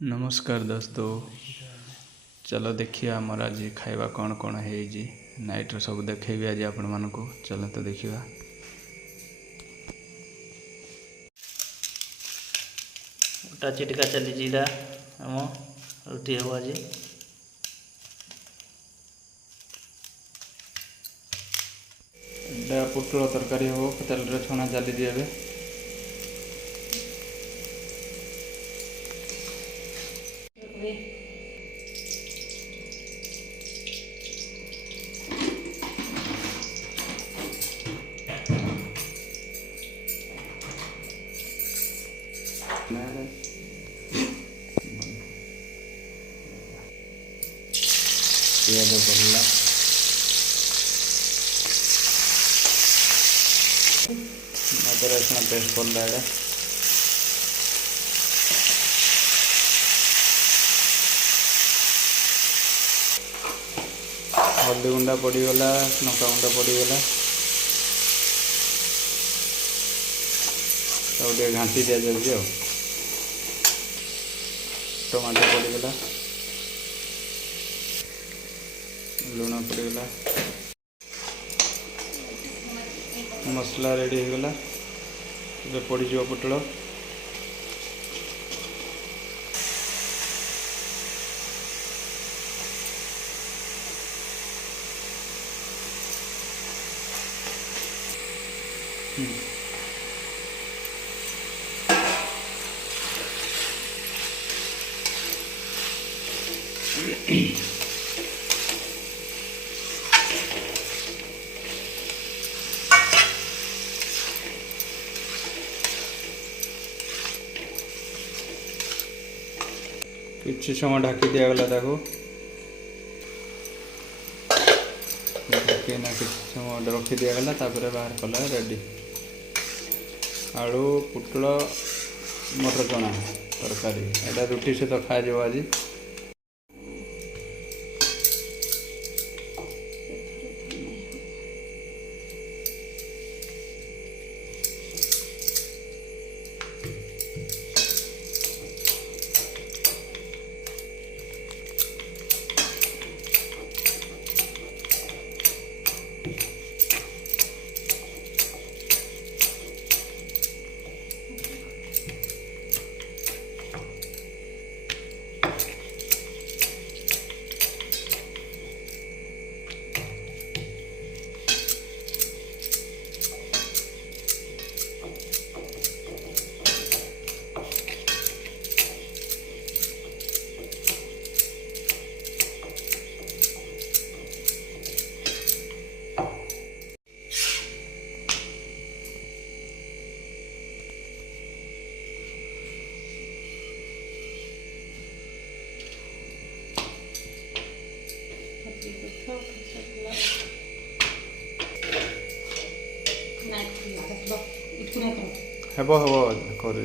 नमस्कार दोस्तों। चलो देखिए आमर आज खाଇବା कौन कौन है नाइट सब देखेबी आज आपण मानक। चलो तो देखिए उटा चिटका चली आम रुटी हम आज पुटल तरकारी हम तेल छणा चली ए पियाज पड़ला अदर रसुण पेस्ट पड़ला एडे हल्दी गुंडा पड़गला लंका गुंडा पड़गला तो घाटी दि जाए टमाटो पड़गला लुण पड़गला मसला रेडी हो गला पड़ पुटल किसी समय ढाकी दिगला ढाकीना कि समय रखी दिगला बाहर कला रेडी आलू पुटल मटर चना तरकारी एटा रुटी सहित खाई आज हेब हेब कर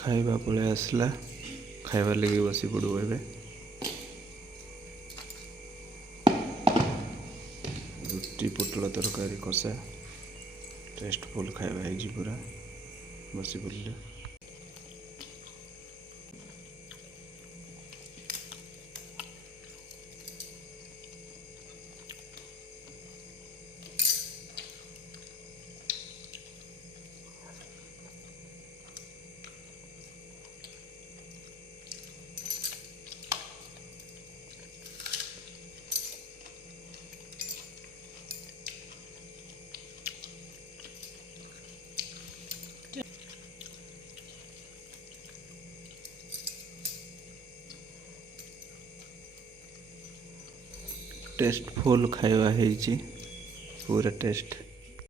ଖାଇବା ପଳେଇ ଆସିଲା, ଖାଇବାର ଲାଗି ବସି ପଡ଼ିବୁ ଏବେ। ରୁଟି ପୋଟଳ ତରକାରୀ କଷା ଟେଷ୍ଟଫୁଲ୍ ଖାଇବା ହେଇଛି ପୁରା। ବସି ପଡ଼ିଲେ ଟେଷ୍ଟଫୁଲ୍ ଖାଇବା ହେଇଛି, ପୁରା ଟେଷ୍ଟ।